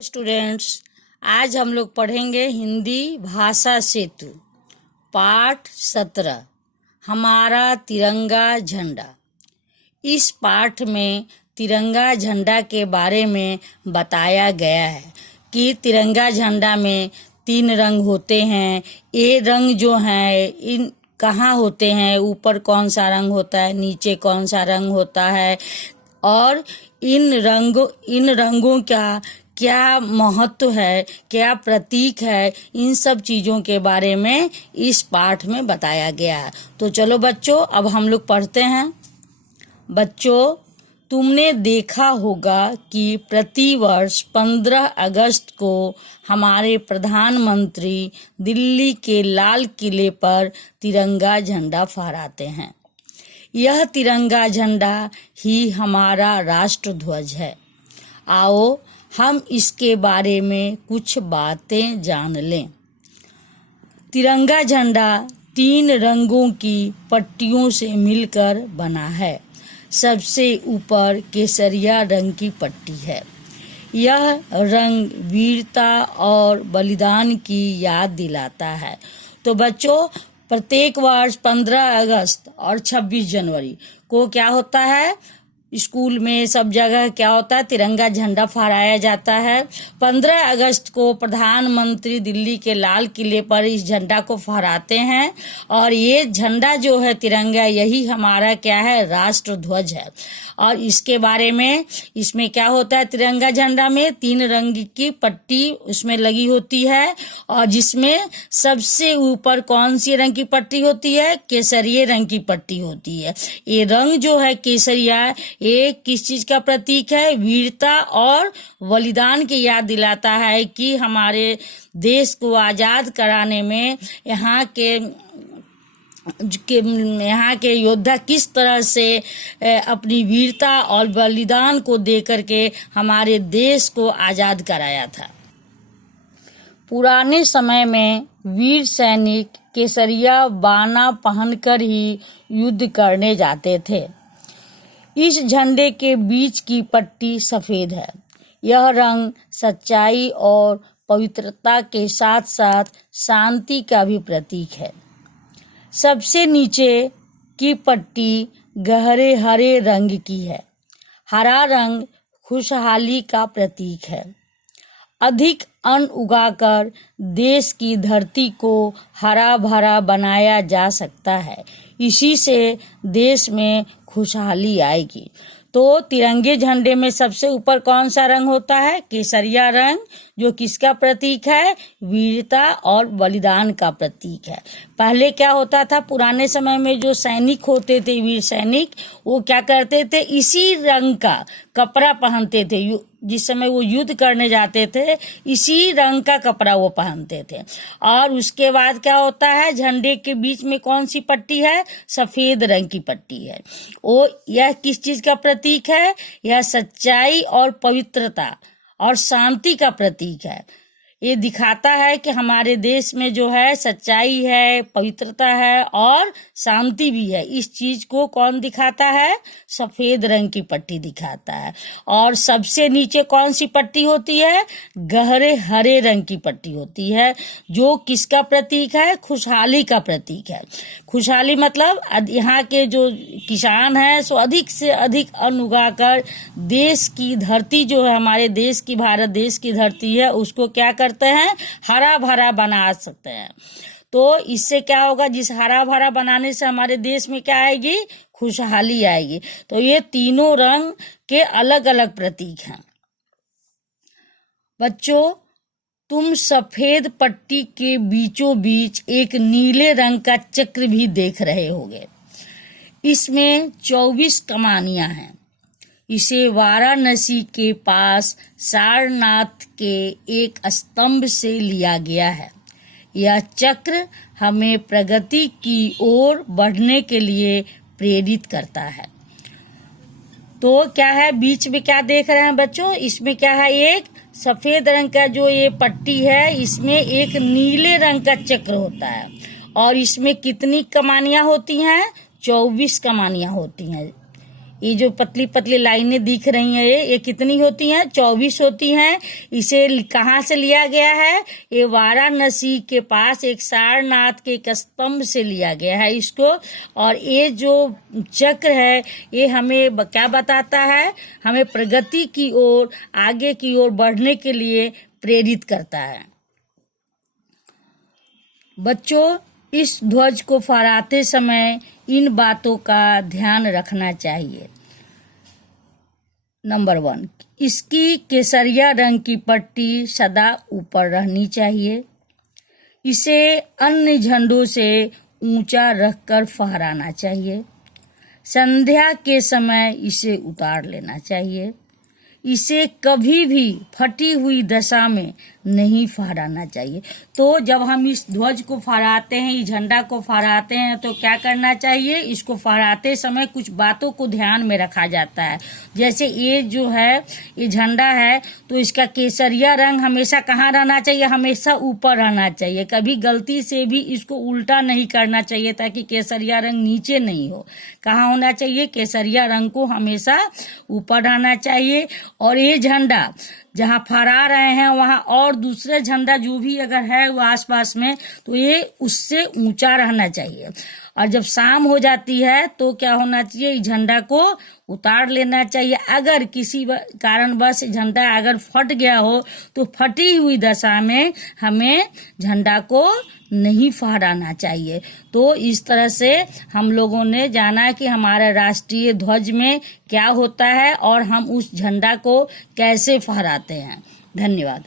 Students, आज हम लोग पढ़ेंगे हिंदी भाषा सेतु पाठ 17 हमारा तिरंगा झंडा। इस पाठ में तिरंगा झंडा के बारे में बताया गया है कि तिरंगा झंडा में 3 रंग होते हैं। ये रंग जो है इन कहाँ होते हैं, ऊपर कौन सा रंग होता है, नीचे कौन सा रंग होता है और इन रंगों का क्या महत्व है, क्या प्रतीक है, इन सब चीज़ों के बारे में इस पाठ में बताया गया है। तो चलो बच्चों, अब हम लोग पढ़ते हैं। बच्चों, तुमने देखा होगा कि प्रतिवर्ष 15 अगस्त को हमारे प्रधानमंत्री दिल्ली के लाल किले पर तिरंगा झंडा फहराते हैं। यह तिरंगा झंडा ही हमारा राष्ट्र ध्वज है। आओ हम इसके बारे में कुछ बातें जान लें। तिरंगा झंडा 3 रंगों की पट्टियों से मिलकर बना है। सबसे ऊपर केसरिया रंग की पट्टी है। यह रंग वीरता और बलिदान की याद दिलाता है। तो बच्चों, प्रत्येक वर्ष 15 अगस्त और 26 जनवरी को क्या होता है, स्कूल में सब जगह क्या होता है, तिरंगा झंडा फहराया जाता है। 15 अगस्त को प्रधानमंत्री दिल्ली के लाल किले पर इस झंडा को फहराते हैं और ये झंडा जो है तिरंगा, यही हमारा क्या है, राष्ट्र ध्वज है। और इसके बारे में, इसमें क्या होता है, तिरंगा झंडा में 3 रंग की पट्टी उसमें लगी होती है और जिसमें सबसे ऊपर कौन सी रंग की पट्टी होती है, केसरिया रंग की पट्टी होती है। ये रंग जो है केसरिया, ये किस चीज का प्रतीक है, वीरता और बलिदान की याद दिलाता है कि हमारे देश को आजाद कराने में यहाँ के योद्धा किस तरह से अपनी वीरता और बलिदान को देकर के हमारे देश को आजाद कराया था। पुराने समय में वीर सैनिक केसरिया बाना पहनकर ही युद्ध करने जाते थे। इस झंडे के बीच की पट्टी सफेद है। यह रंग सच्चाई और पवित्रता के साथ साथ शांति का भी प्रतीक है। सबसे नीचे की पट्टी गहरे हरे रंग की है। हरा रंग खुशहाली का प्रतीक है। अधिक अन्न उगाकर देश की धरती को हरा भरा बनाया जा सकता है। इसी से देश में खुशहाली आएगी। तो तिरंगे झंडे में सबसे ऊपर कौन सा रंग होता है, केसरिया रंग, जो किसका प्रतीक है, वीरता और बलिदान का प्रतीक है। पहले क्या होता था, पुराने समय में जो सैनिक होते थे, वीर सैनिक, वो क्या करते थे, इसी रंग का कपड़ा पहनते थे। जिस समय वो युद्ध करने जाते थे, इसी रंग का कपड़ा वो पहनते थे। और उसके बाद क्या होता है, झंडे के बीच में कौन सी पट्टी है, सफेद रंग की पट्टी है। वो यह किस चीज का प्रतीक है, यह सच्चाई और पवित्रता और शांति का प्रतीक है। ये दिखाता है कि हमारे देश में जो है सच्चाई है, पवित्रता है और शांति भी है। इस चीज को कौन दिखाता है, सफेद रंग की पट्टी दिखाता है। और सबसे नीचे कौन सी पट्टी होती है, गहरे हरे रंग की पट्टी होती है, जो किसका प्रतीक है, खुशहाली का प्रतीक है। खुशहाली मतलब यहाँ के जो किसान हैं सो अधिक से अधिक अन्न उगाकर देश की धरती जो है, हमारे देश की, भारत देश की धरती है, उसको क्या करते हैं, हरा भरा बना सकते हैं। तो इससे क्या होगा, जिस हरा भरा बनाने से हमारे देश में क्या आएगी, खुशहाली आएगी। तो ये तीनों रंग के अलग अलग प्रतीक हैं। बच्चों, तुम सफेद पट्टी के बीचों बीच एक नीले रंग का चक्र भी देख रहे होगे। इसमें 24 कमानियां हैं। इसे वाराणसी के पास सारनाथ के एक स्तंभ से लिया गया है। यह चक्र हमें प्रगति की ओर बढ़ने के लिए प्रेरित करता है। तो क्या है, बीच में क्या देख रहे हैं बच्चों, इसमें क्या है, एक सफेद रंग का जो ये पट्टी है, इसमें एक नीले रंग का चक्र होता है और इसमें कितनी कमानियां होती हैं, 24 कमानियां होती हैं। ये जो पतली पतली लाइनें दिख रही हैं ये कितनी होती हैं? 24 होती हैं। इसे कहाँ से लिया गया है? ये वाराणसी के पास एक सारनाथ के एक स्तंभ से लिया गया है इसको। और ये जो चक्र है ये हमें क्या बताता है? हमें प्रगति की ओर, आगे की ओर बढ़ने के लिए प्रेरित करता है। बच्चों, इस ध्वज को फहराते समय इन बातों का ध्यान रखना चाहिए। नंबर 1, इसकी केसरिया रंग की पट्टी सदा ऊपर रहनी चाहिए। इसे अन्य झंडों से ऊंचा रखकर फहराना चाहिए। संध्या के समय इसे उतार लेना चाहिए। इसे कभी भी फटी हुई दशा में नहीं फहराना चाहिए। तो जब हम इस ध्वज को फहराते हैं, इस झंडा को फहराते हैं, तो क्या करना चाहिए? इसको फहराते समय कुछ बातों को ध्यान में रखा जाता है। जैसे ये जो है, ये झंडा है, तो इसका केसरिया रंग हमेशा कहाँ रहना चाहिए? हमेशा ऊपर रहना चाहिए। कभी गलती से भी इसको उल्टा नहीं करना चाहिए ताकि केसरिया रंग नीचे नहीं हो। कहाँ होना चाहिए? केसरिया रंग को हमेशा ऊपर रहना चाहिए। और ये झंडा जहाँ फहरा रहे हैं वहाँ और दूसरे झंडा जो भी अगर है वो आसपास में, तो ये उससे ऊंचा रहना चाहिए। और जब शाम हो जाती है तो क्या होना चाहिए? इस झंडा को उतार लेना चाहिए। अगर किसी कारणवश झंडा अगर फट गया हो तो फटी हुई दशा में हमें झंडा को नहीं फहराना चाहिए। तो इस तरह से हम लोगों ने जाना कि हमारे राष्ट्रीय ध्वज में क्या होता है और हम उस झंडा को कैसे फहराते हैं। धन्यवाद।